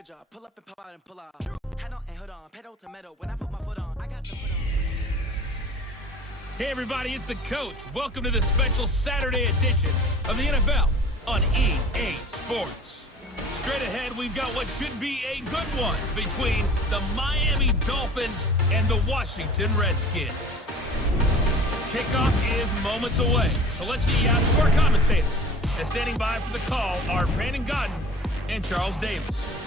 good job. Pull up and pop out and pull out. Head on and hood on. Pedal to metal. When I put my foot on, I got the foot on. Hey everybody, it's the coach. Welcome to the special Saturday edition of the NFL on EA Sports. Straight ahead, we've got what should be a good one between the Miami Dolphins and the Washington Redskins. Kickoff is moments away, so let's get you out to our commentators. And standing by for the call are Brandon Godden and Charles Davis.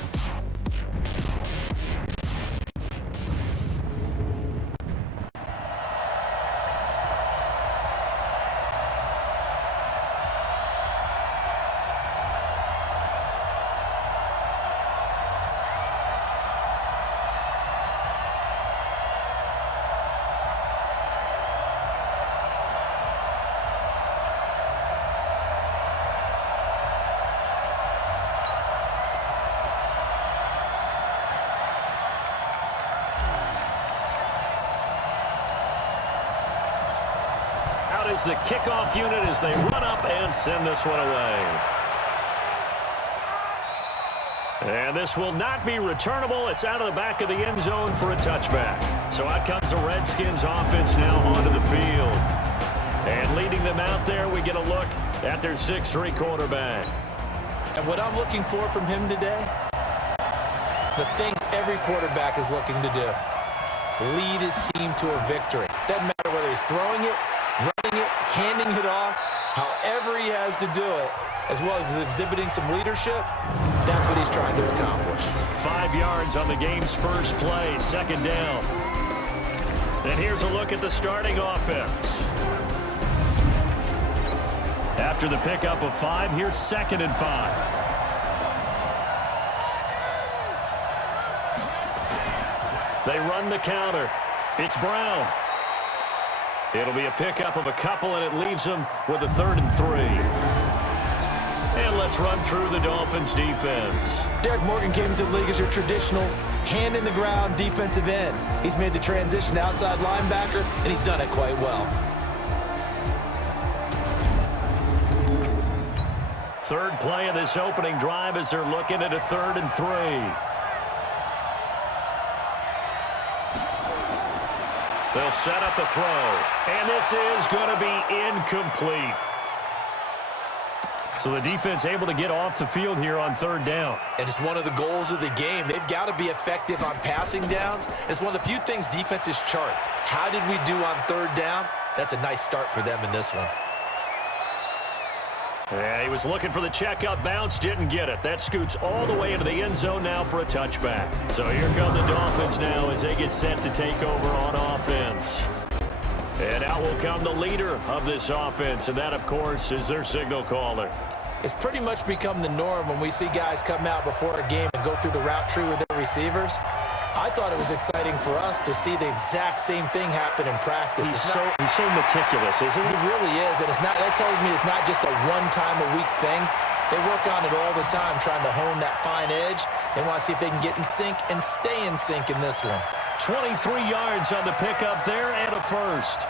Is the kickoff unit as they run up and send this one away. And this will not be returnable. It's out of the back of the end zone for a touchback. So out comes the Redskins offense now onto the field. And leading them out there, we get a look at their 6'3" quarterback. And what I'm looking for from him today, the things every quarterback is looking to do. Lead his team to a victory. Doesn't matter whether he's throwing it, running it, handing it off, however he has to do it, as well as exhibiting some leadership, that's what he's trying to accomplish. 5 yards on the game's first play, second down. And here's a look at the starting offense. After the pickup of 5, here's 2nd and 5. They run the counter. It's Brown. It'll be a pickup of a couple, and it leaves them with a 3rd and 3. And let's run through the Dolphins' defense. Derek Morgan came into the league as your traditional hand-in-the-ground defensive end. He's made the transition to outside linebacker, and he's done it quite well. Third play of this opening drive as they're looking at a 3rd and 3. They'll set up a throw, and this is going to be incomplete. So the defense able to get off the field here on 3rd down. And it's one of the goals of the game. They've got to be effective on passing downs. It's one of the few things defenses chart. How did we do on 3rd down? That's a nice start for them in this one. Yeah, he was looking for the checkup bounce, didn't get it. That scoots all the way into the end zone now for a touchback. So here come the Dolphins now as they get set to take over on offense. And out will come the leader of this offense, and that, of course, is their signal caller. It's pretty much become the norm when we see guys come out before a game and go through the route tree with their receivers. I thought it was exciting for us to see the exact same thing happen in practice. He's so meticulous, isn't he? He really is, and that tells me it's not just a one-time-a-week thing. They work on it all the time, trying to hone that fine edge. They want to see if they can get in sync and stay in sync in this one. 23 yards on the pickup there and a first.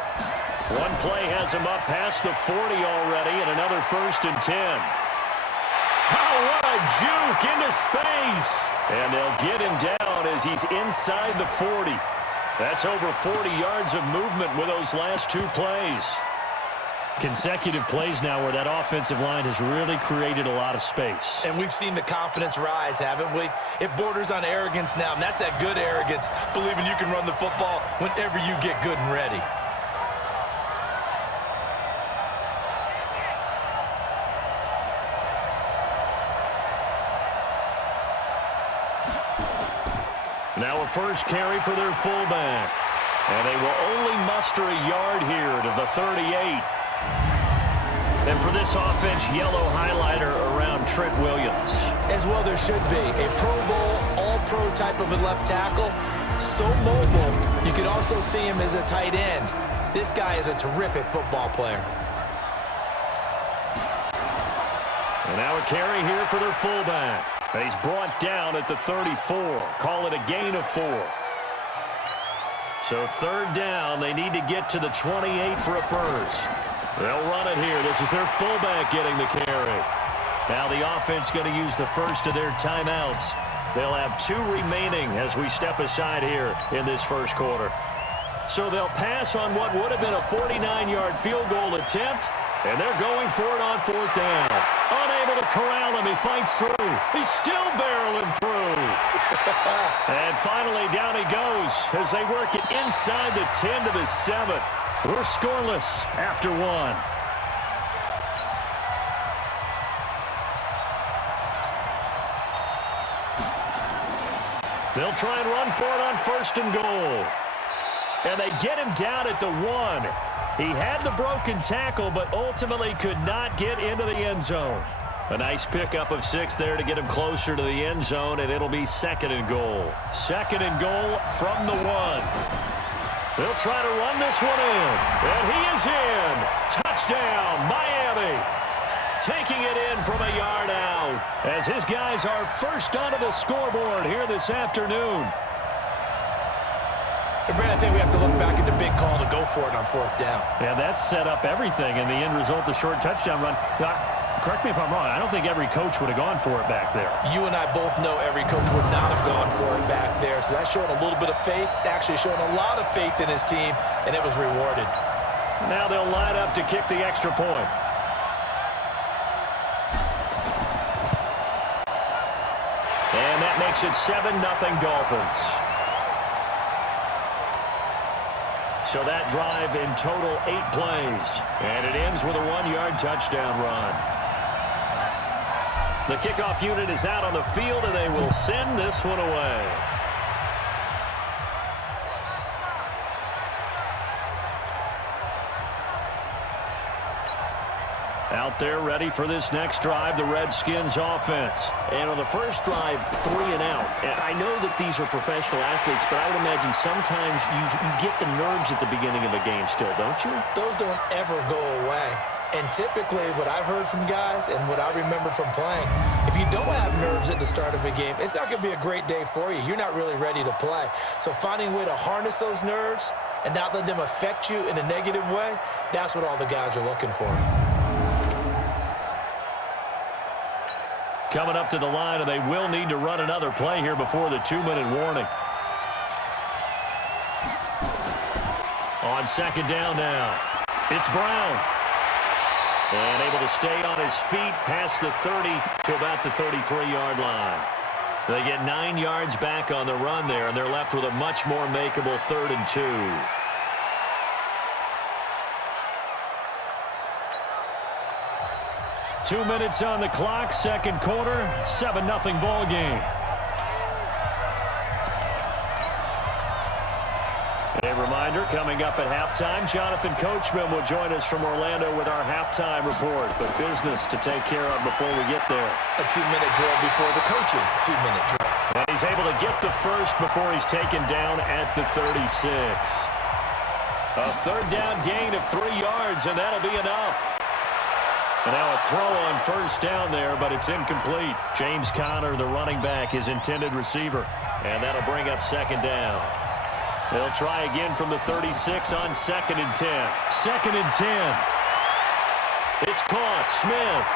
One play has him up past the 40 already, and another 1st and 10. Oh, what a juke into space. And they'll get him down as he's inside the 40. That's over 40 yards of movement with those last 2 plays. Consecutive plays now where that offensive line has really created a lot of space. And we've seen the confidence rise, haven't we? It borders on arrogance now, and that's that good arrogance, believing you can run the football whenever you get good and ready. Now a first carry for their fullback. And they will only muster a yard here to the 38. And for this offense, yellow highlighter around Trent Williams. As well there should be. A Pro Bowl, all-pro type of a left tackle. So mobile, you could also see him as a tight end. This guy is a terrific football player. And now a carry here for their fullback. He's brought down at the 34. Call it a gain of 4. So 3rd down, they need to get to the 28 for a first. They'll run it here. This is their fullback getting the carry. Now the offense going to use the first of their timeouts They'll have 2 remaining as we step aside here in this first quarter. So they'll pass on what would have been a 49-yard field goal attempt, and they're going for it on 4th down. Unable to corral him. He fights through. He's still barreling through. And finally, down he goes as they work it inside the 10 to the 7. We're scoreless after 1. They'll try and run for it on 1st and goal. And they get him down at the 1. He had the broken tackle, but ultimately could not get into the end zone. A nice pickup of 6 there to get him closer to the end zone, and it'll be 2nd and goal. 2nd and goal from the 1. They'll try to run this one in, and he is in. Touchdown, Miami. Taking it in from a yard out as his guys are first onto the scoreboard here this afternoon. And Brandon, I think we have to look back at the big call to go for it on 4th down. Yeah, that set up everything in the end result, the short touchdown run. Correct me if I'm wrong. I don't think every coach would have gone for it back there. You and I both know every coach would not have gone for it back there. So that showed a little bit of faith, actually showed a lot of faith in his team, and it was rewarded. Now they'll line up to kick the extra point. And that makes it 7-0 Dolphins. So that drive in total 8 plays. And it ends with a 1-yard touchdown run. The kickoff unit is out on the field, and they will send this one away. Out there ready for this next drive, the Redskins offense. And on the first drive, 3 and out. And I know that these are professional athletes, but I would imagine sometimes you get the nerves at the beginning of a game still, don't you? Those don't ever go away. And typically what I've heard from guys and what I remember from playing, if you don't have nerves at the start of a game, it's not going to be a great day for you. You're not really ready to play. So finding a way to harness those nerves and not let them affect you in a negative way, that's what all the guys are looking for. Coming up to the line, and they will need to run another play here before the 2-minute warning. On 2nd down now, it's Brown. And able to stay on his feet past the 30 to about the 33-yard line. They get 9 yards back on the run there, and they're left with a much more makeable 3rd and 2. 2 minutes on the clock, second quarter, 7-0 ball game. A reminder, coming up at halftime, Jonathan Coachman will join us from Orlando with our halftime report. But business to take care of before we get there. A 2-minute drill before the coaches' 2-minute drill. And he's able to get the first before he's taken down at the 36. A 3rd down gain of 3 yards, and that'll be enough. And now a throw on 1st down there, but it's incomplete. James Conner, the running back, his intended receiver. And that'll bring up 2nd down. They'll try again from the 36 on 2nd and 10. 2nd and 10. It's caught. Smith.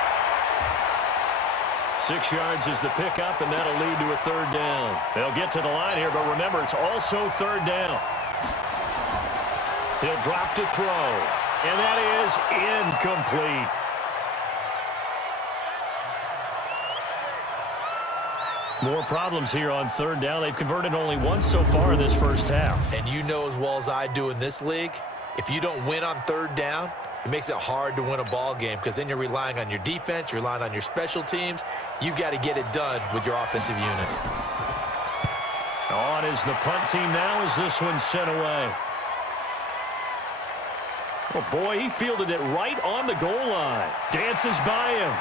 6 yards is the pickup, and that'll lead to a 3rd down. They'll get to the line here, but remember, it's also 3rd down. He'll drop to throw, and that is incomplete. More problems here on 3rd down. They've converted only once so far in this first half. And you know as well as I do in this league, if you don't win on 3rd down, it makes it hard to win a ball game because then you're relying on your defense, you're relying on your special teams. You've got to get it done with your offensive unit. On is the punt team now as this one's sent away. Oh, boy, he fielded it right on the goal line. Dances by him.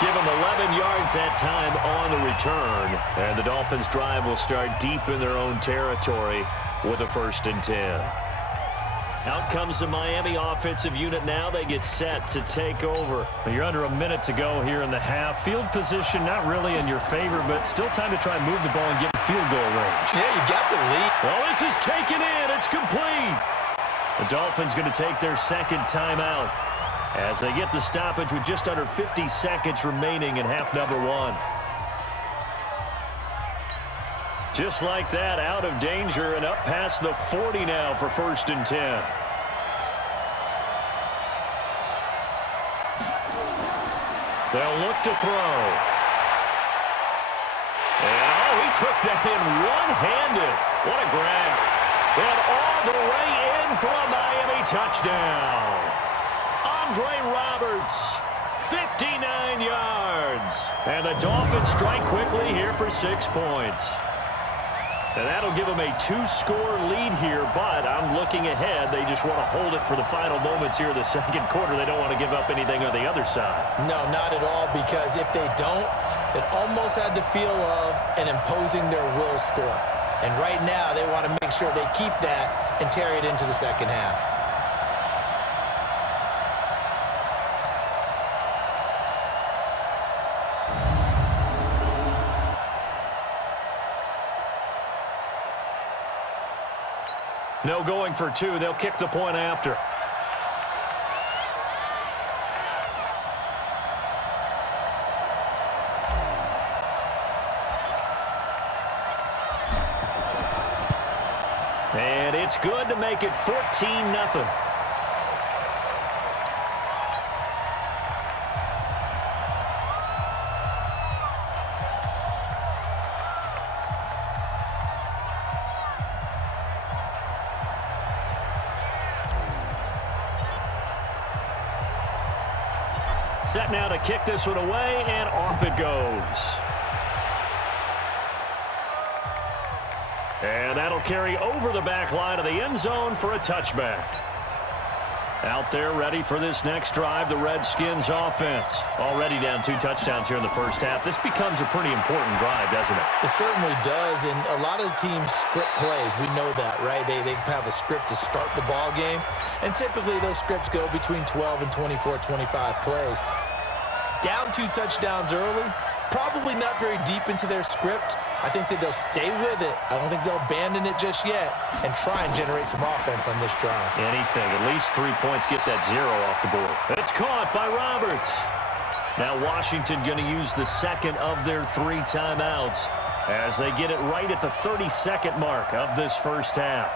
Give him 11 yards that time on the return. And the Dolphins' drive will start deep in their own territory with a 1st and 10. Out comes the Miami offensive unit now. They get set to take over. You're under a minute to go here in the half. Field position not really in your favor, but still time to try and move the ball and get in field goal range. Yeah, you got the lead. Well, this is taken in. It's complete. The Dolphins going to take their 2nd timeout as they get the stoppage with just under 50 seconds remaining in half number 1. Just like that, out of danger and up past the 40 now for 1st and 10. They'll look to throw. And, he took that in one-handed. What a grab. And all the way in for a Miami touchdown. Andre Roberts, 59 yards. And the Dolphins strike quickly here for 6 points. And that'll give them a 2-score lead here, but I'm looking ahead. They just want to hold it for the final moments here in the second quarter. They don't want to give up anything on the other side. No, not at all, because if they don't, it almost had the feel of an imposing their will score. And right now, they want to make sure they keep that and carry it into the second half. No going for 2. They'll kick the point after. And it's good to make it 14-0. Set now to kick this one away, and off it goes. And that'll carry over the back line of the end zone for a touchback. Out there ready for this next drive, the Redskins offense. Already down 2 touchdowns here in the first half. This becomes a pretty important drive, doesn't it? It certainly does, and a lot of the teams script plays. We know that, right? They have a script to start the ball game, and typically those scripts go between 12 and 24, 25 plays. Down 2 touchdowns early, probably not very deep into their script. I think that they'll stay with it. I don't think they'll abandon it just yet and try and generate some offense on this drive. Anything. At least 3 points, get that 0 off the board. It's caught by Roberts. Now Washington going to use the second of their 3 timeouts as they get it right at the 32nd mark of this first half.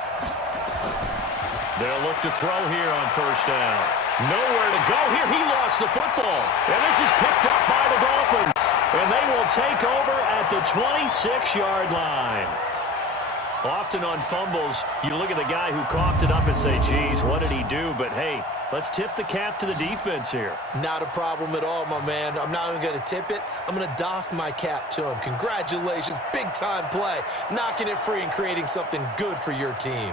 They'll look to throw here on first down. Nowhere to go here. He lost the football. And this is picked up by the Dolphins. And they will take over at the 26-yard line. Often on fumbles, you look at the guy who coughed it up and say, geez, what did he do? But, hey, let's tip the cap to the defense here. Not a problem at all, my man. I'm not even going to tip it. I'm going to doff my cap to him. Congratulations. Big-time play. Knocking it free and creating something good for your team.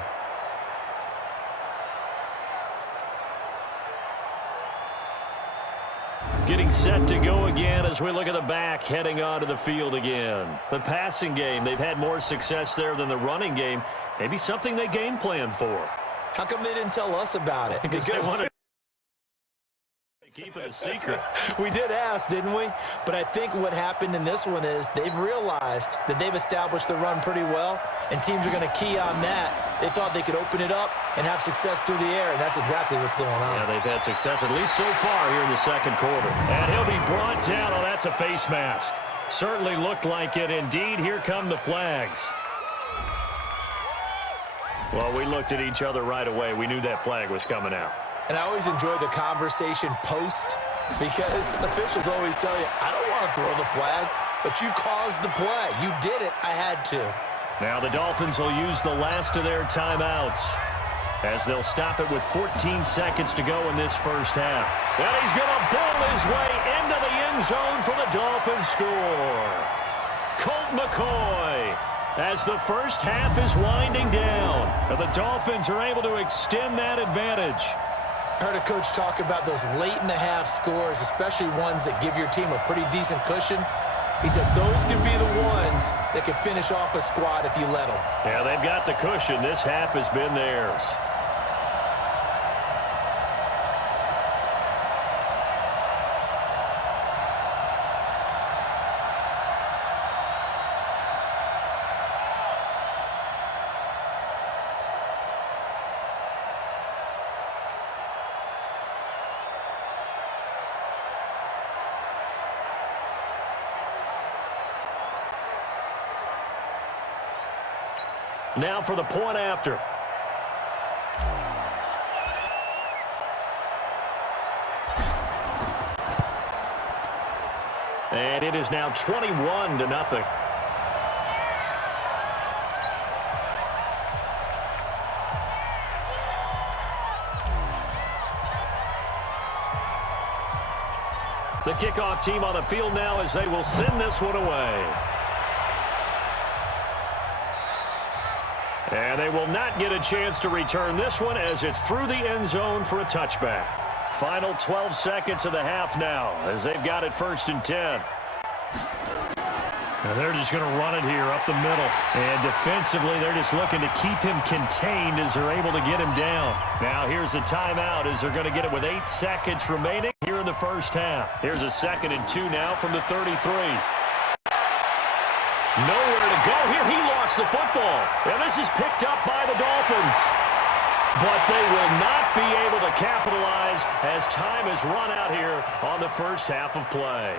Getting set to go again as we look at the back heading onto the field again. The passing game, they've had more success there than the running game. Maybe something they game plan for. How come they didn't tell us about it? Because they wanted to keep it a secret. We did ask, didn't we? But I think what happened in this one is they've realized that they've established the run pretty well, and teams are going to key on that. They thought they could open it up and have success through the air, and that's exactly what's going on. Yeah, they've had success at least so far here in the second quarter. And he'll be brought down. Oh, that's a face mask. Certainly looked like it. Indeed, here come the flags. Well, we looked at each other right away. We knew that flag was coming out. And I always enjoy the conversation post because officials always tell you, I don't want to throw the flag, but you caused the play. You did it. I had to. Now the Dolphins will use the last of their timeouts as they'll stop it with 14 seconds to go in this first half. And he's going to bowl his way into the end zone for the Dolphins score. Colt McCoy as the first half is winding down. And the Dolphins are able to extend that advantage. I heard a coach talk about those late-in-the-half scores, especially ones that give your team a pretty decent cushion. He said those could be the ones that could finish off a squad if you let them. Yeah, they've got the cushion. This half has been theirs. Now for the point after. And it is now 21-0. The kickoff team on the field now as they will send this one away. And they will not get a chance to return this one as it's through the end zone for a touchback. Final 12 seconds of the half now as they've got it 1st and 10. And they're just going to run it here up the middle. And defensively, they're just looking to keep him contained as they're able to get him down. Now here's a timeout as they're going to get it with 8 seconds remaining here in the first half. Here's a 2nd and 2 now from the 33. Nowhere to go here. He lost the football. And this is picked up by the Dolphins. But they will not be able to capitalize as time has run out here on the first half of play.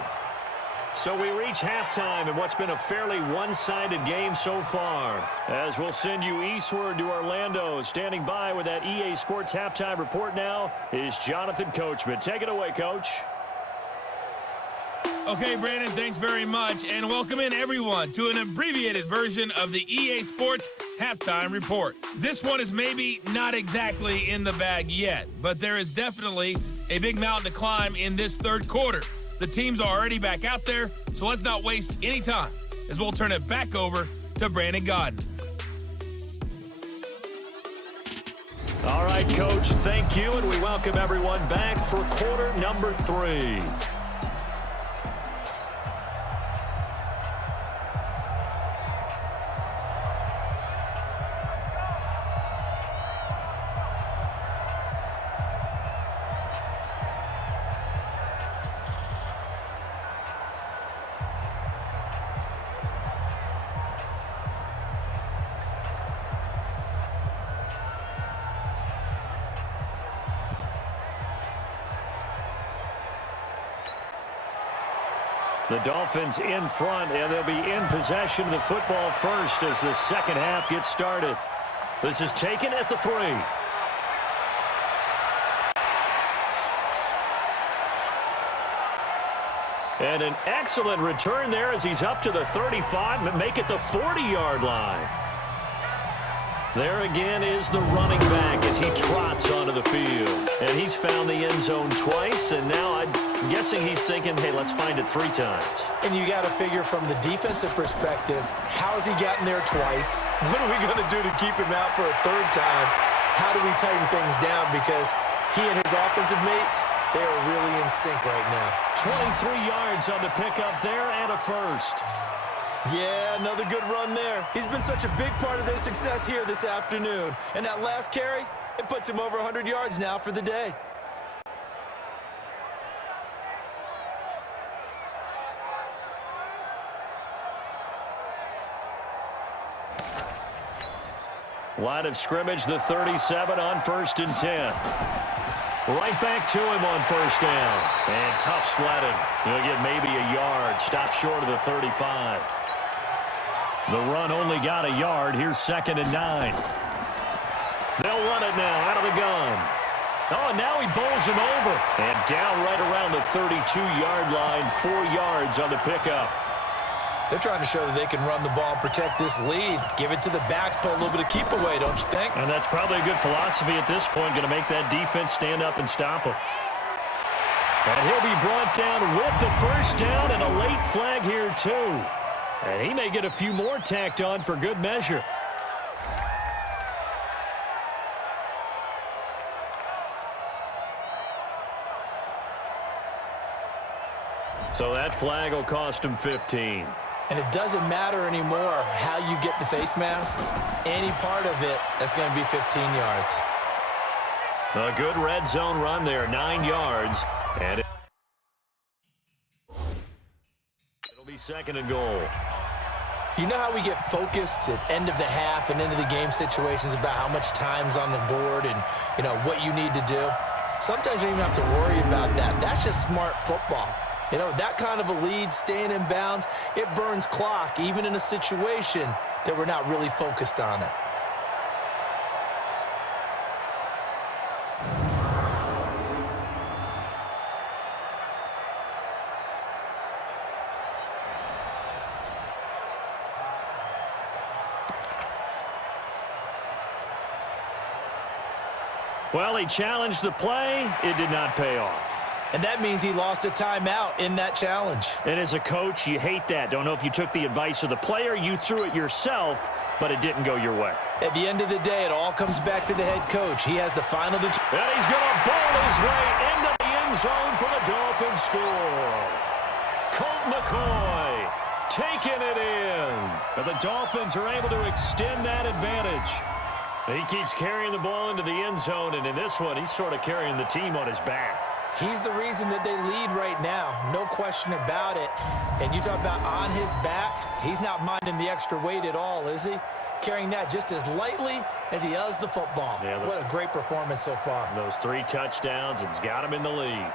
So we reach halftime in what's been a fairly one-sided game so far. As we'll send you eastward to Orlando. Standing by with that EA Sports halftime report now is Jonathan Coachman. Take it away, Coach. Okay, Brandon, thanks very much. And welcome in, everyone, to an abbreviated version of the EA Sports halftime report. This one is maybe not exactly in the bag yet, but there is definitely a big mountain to climb in this third quarter. The teams are already back out there, so let's not waste any time as we'll turn it back over to Brandon Godden. All right, Coach, thank you, and we welcome everyone back for quarter number 3. The Dolphins in front, and they'll be in possession of the football first as the second half gets started. This is taken at the 3. And an excellent return there as he's up to the 35 and make it the 40-yard line. There again is the running back as he trots onto the field. And he's found the end zone twice, and now I'm guessing he's thinking, hey, let's find it 3 times. And you got to figure from the defensive perspective, how has he gotten there twice? What are we going to do to keep him out for a 3rd time? How do we tighten things down? Because he and his offensive mates, they are really in sync right now. 23 yards on the pickup there and a first. Yeah, another good run there. He's been such a big part of their success here this afternoon. And that last carry, it puts him over 100 yards now for the day. Line of scrimmage, the 37 on 1st and 10. Right back to him on 1st down. And tough sledding. He'll get maybe a yard. Stop short of the 35. The run only got a yard. Here's 2nd and 9. They'll run it now out of the gun. Oh, now he bowls him over. And down right around the 32-yard line. 4 yards on the pickup. They're trying to show that they can run the ball and protect this lead. Give it to the backs, put a little bit of keep away, don't you think? And that's probably a good philosophy at this point. Going to make that defense stand up and stop him. And he'll be brought down with the 1st down and a late flag here, too. And he may get a few more tacked on for good measure. So that flag will cost him 15. And it doesn't matter anymore how you get the face mask. Any part of it, that's going to be 15 yards. A good red zone run there, 9 yards. And it'll be 2nd and goal. You know how we get focused at end of the half and end of the game situations about how much time's on the board and, you know, what you need to do? Sometimes you don't even have to worry about that. That's just smart football. You know, that kind of a lead, staying in bounds, it burns clock, even in a situation that we're not really focused on it. Well, he challenged the play. It did not pay off. And that means he lost a timeout in that challenge. And as a coach, you hate that. Don't know if you took the advice of the player, you threw it yourself, but it didn't go your way. At the end of the day, it all comes back to the head coach. He has the final determination. And he's going to bowl his way into the end zone for the Dolphins score. Colt McCoy taking it in. And the Dolphins are able to extend that advantage. He keeps carrying the ball into the end zone, and in this one, he's sort of carrying the team on his back. He's the reason that they lead right now. No question about it. And you talk about on his back, he's not minding the extra weight at all, is he? Carrying that just as lightly as he does the football. Yeah, what a great performance so far. Those 3 touchdowns, it's got him in the lead.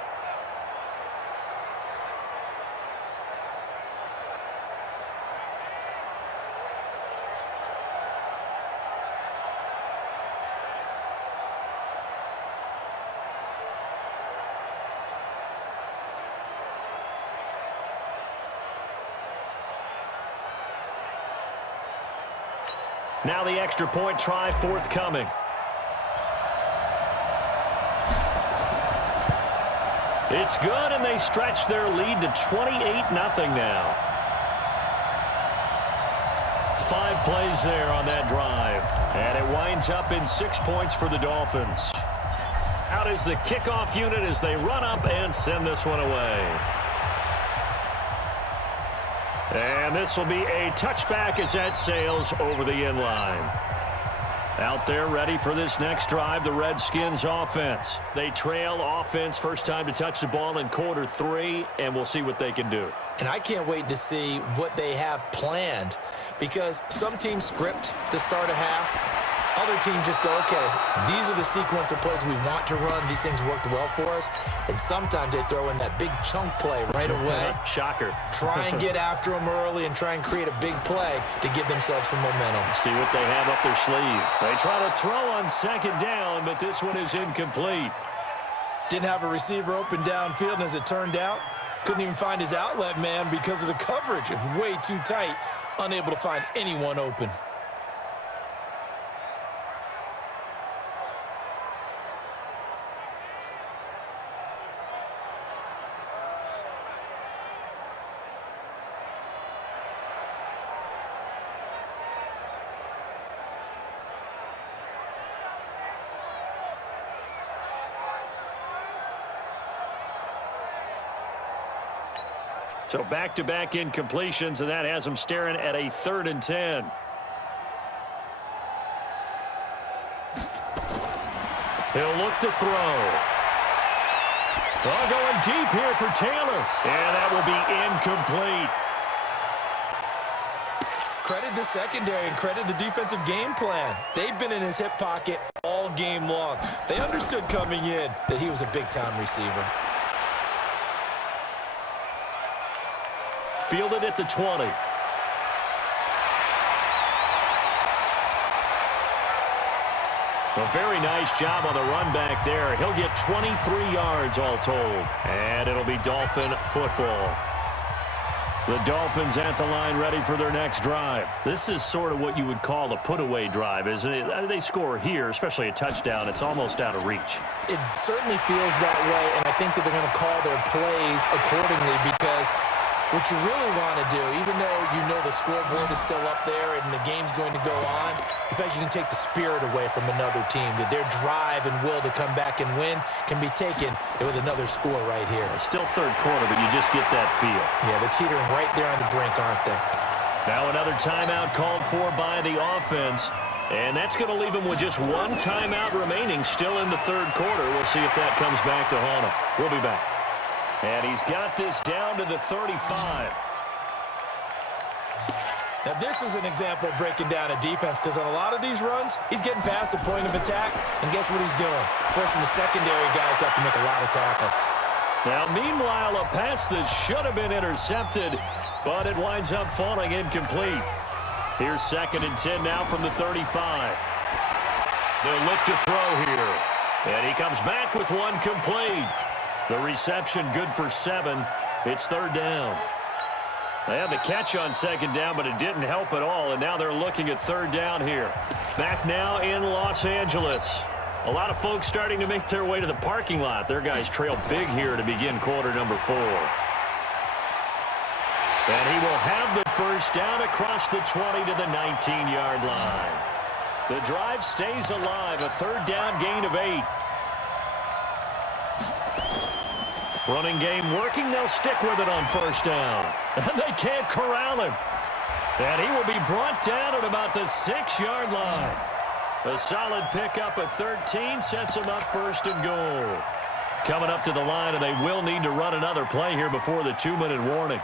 Now the extra point try forthcoming. It's good, and they stretch their lead to 28-0 now. 5 plays there on that drive. And it winds up in 6 points for the Dolphins. Out is the kickoff unit as they run up and send this one away. And this will be a touchback as that sails over the end line. Out there ready for this next drive, the Redskins offense. They trail offense, first time to touch the ball in quarter 3, and we'll see what they can do. And I can't wait to see what they have planned, because some teams script to start a half. Other teams just go, okay, these are the sequence of plays we want to run. These things worked well for us. And sometimes they throw in that big chunk play right away. Shocker. Try and get after them early and try and create a big play to give themselves some momentum. See what they have up their sleeve. They try to throw on second down, but this one is incomplete. Didn't have a receiver open downfield, and as it turned out, couldn't even find his outlet man because of the coverage. It was way too tight, unable to find anyone open. So back-to-back incompletions, and that has them staring at a 3rd and 10. He'll look to throw. Well, going deep here for Taylor. And that will be incomplete. Credit the secondary and credit the defensive game plan. They've been in his hip pocket all game long. They understood coming in that he was a big-time receiver. Fielded at the 20. A very nice job on the run back there. He'll get 23 yards all told. And it'll be Dolphin football. The Dolphins at the line ready for their next drive. This is sort of what you would call a put-away drive, isn't it? I mean, they score here, especially a touchdown. It's almost out of reach. It certainly feels that way, and I think that they're going to call their plays accordingly, because what you really want to do, even though you know the scoreboard is still up there and the game's going to go on, in fact, you can take the spirit away from another team. That their drive and will to come back and win can be taken with another score right here. It's still third quarter, but you just get that feel. Yeah, they're teetering right there on the brink, aren't they? Now another timeout called for by the offense. And that's going to leave them with just 1 timeout remaining still in the third quarter. We'll see if that comes back to haunt them. We'll be back. And he's got this down to the 35. Now, this is an example of breaking down a defense, because on a lot of these runs, he's getting past the point of attack, and guess what he's doing? Forcing the secondary guys to have to make a lot of tackles. Now, meanwhile, a pass that should have been intercepted, but it winds up falling incomplete. Here's 2nd and 10 now from the 35. They'll look to throw here. And he comes back with one complete. The reception good for 7. It's 3rd down. They had the catch on 2nd down, but it didn't help at all, and now they're looking at 3rd down here. Back now in Los Angeles. A lot of folks starting to make their way to the parking lot. Their guys trail big here to begin quarter number 4. And he will have the first down across the 20 to the 19-yard line. The drive stays alive, a third down gain of 8. Running game working, they'll stick with it on first down. And they can't corral him. And he will be brought down at about the 6-yard line. A solid pickup of 13 sets him up first and goal. Coming up to the line, and they will need to run another play here before the 2-minute warning.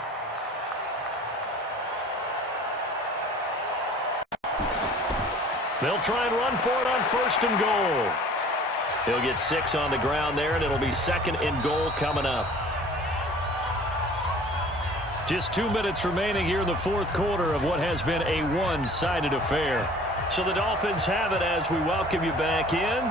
They'll try and run for it on first and goal. He'll get 6 on the ground there, and it'll be second and goal coming up. Just 2 minutes remaining here in the fourth quarter of what has been a one-sided affair. So the Dolphins have it as we welcome you back in.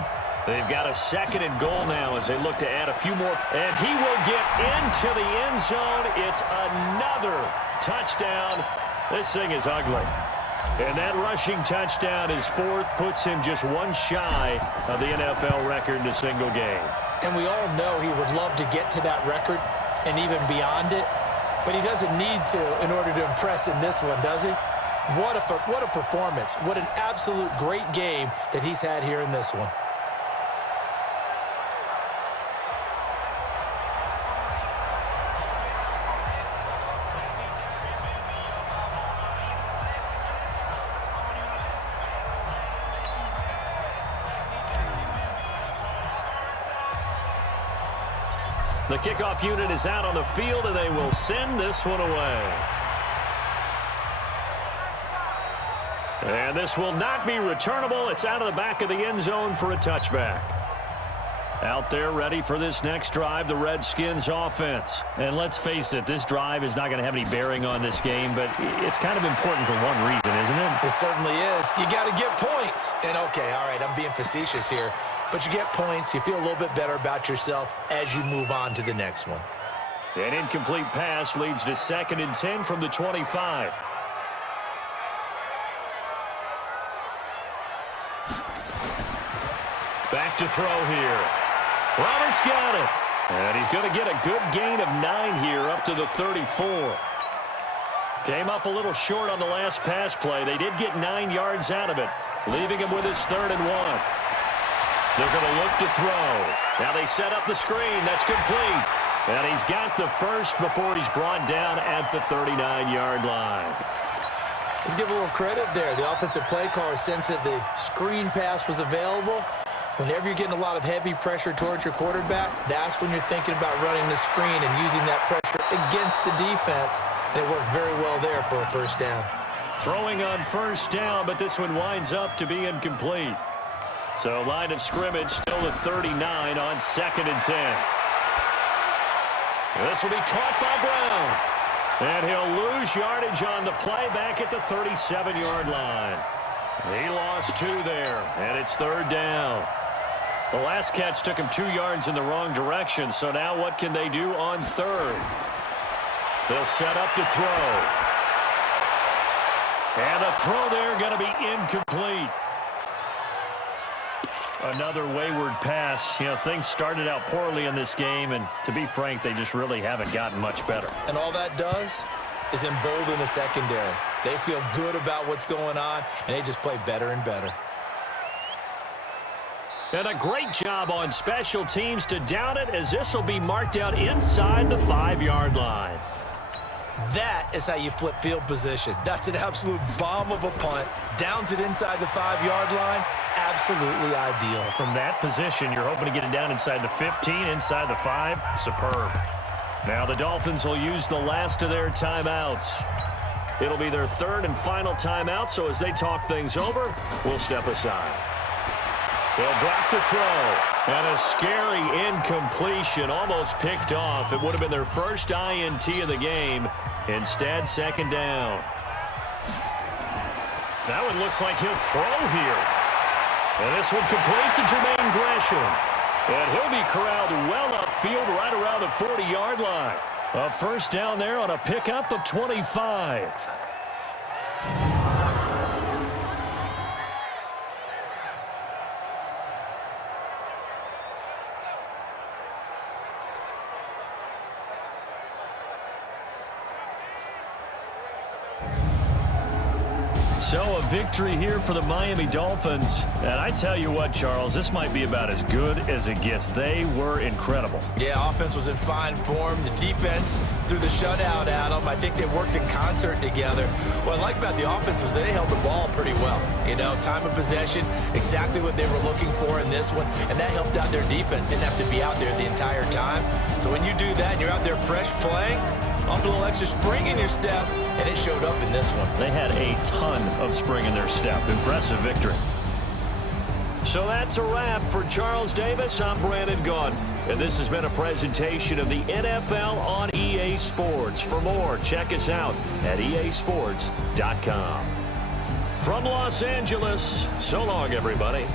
They've got a second and goal now as they look to add a few more. And he will get into the end zone. It's another touchdown. This thing is ugly. And that rushing touchdown is fourth, puts him just one shy of the NFL record in a single game. And we all know he would love to get to that record and even beyond it, but he doesn't need to in order to impress in this one, does he? What a performance. What an absolute great game that he's had here in this one. The kickoff unit is out on the field, and they will send this one away. And this will not be returnable. It's out of the back of the end zone for a touchback. Out there ready for this next drive, the Redskins offense. And let's face it, this drive is not going to have any bearing on this game, but it's kind of important for one reason, isn't it? It certainly is. You got to get points. And okay, all right, I'm being facetious here, but you get points, you feel a little bit better about yourself as you move on to the next one. An incomplete pass leads to 2nd and 10 from the 25. Back to throw here. Roberts got it. And he's going to get a good gain of 9 here up to the 34. Came up a little short on the last pass play. They did get 9 yards out of it, leaving him with his 3rd and 1. They're going to look to throw. Now they set up the screen. That's complete. And he's got the first before he's brought down at the 39-yard line. Let's give a little credit there. The offensive play caller sensed that the screen pass was available. Whenever you're getting a lot of heavy pressure towards your quarterback, that's when you're thinking about running the screen and using that pressure against the defense. And it worked very well there for a first down. Throwing on first down, but this one winds up to be incomplete. So line of scrimmage still at 39 on 2nd and 10. This will be caught by Brown. And he'll lose yardage on the play back at the 37-yard line. He lost 2 there, and it's 3rd down. The last catch took him 2 yards in the wrong direction, so now what can they do on 3rd? They'll set up to throw. And the throw there going to be incomplete. Another wayward pass. You know, things started out poorly in this game, and to be frank, they just really haven't gotten much better. And all that does is embolden the secondary. They feel good about what's going on, and they just play better and better. And a great job on special teams to down it, as this will be marked out inside the 5-yard line. That is how you flip field position. That's an absolute bomb of a punt. Downs it inside the 5-yard line. Absolutely ideal. From that position, you're hoping to get it down inside the 15, inside the 5. Superb. Now the Dolphins will use the last of their timeouts. It'll be their 3rd and final timeout, so as they talk things over, we'll step aside. They'll drop to throw. And a scary incompletion, almost picked off. It would have been their first INT of the game. Instead, 2nd down. That one looks like he'll throw here. And this one complete to Jermaine Gresham. And he'll be corralled well upfield right around the 40-yard line. A first down there on a pickup of 25. So a victory here for the Miami Dolphins. And I tell you what, Charles, this might be about as good as it gets. They were incredible. Yeah, offense was in fine form. The defense threw the shutout at them. I think they worked in concert together. What I like about the offense was they held the ball pretty well. You know, time of possession, exactly what they were looking for in this one. And that helped out their defense. Didn't have to be out there the entire time. So when you do that and you're out there fresh playing, up a little extra spring in your step, and it showed up in this one. They had a ton of spring in their step. Impressive victory. So that's a wrap for Charles Davis. I'm Brandon Gunn, and this has been a presentation of the NFL on EA Sports. For more, check us out at easports.com. From Los Angeles, so long, everybody.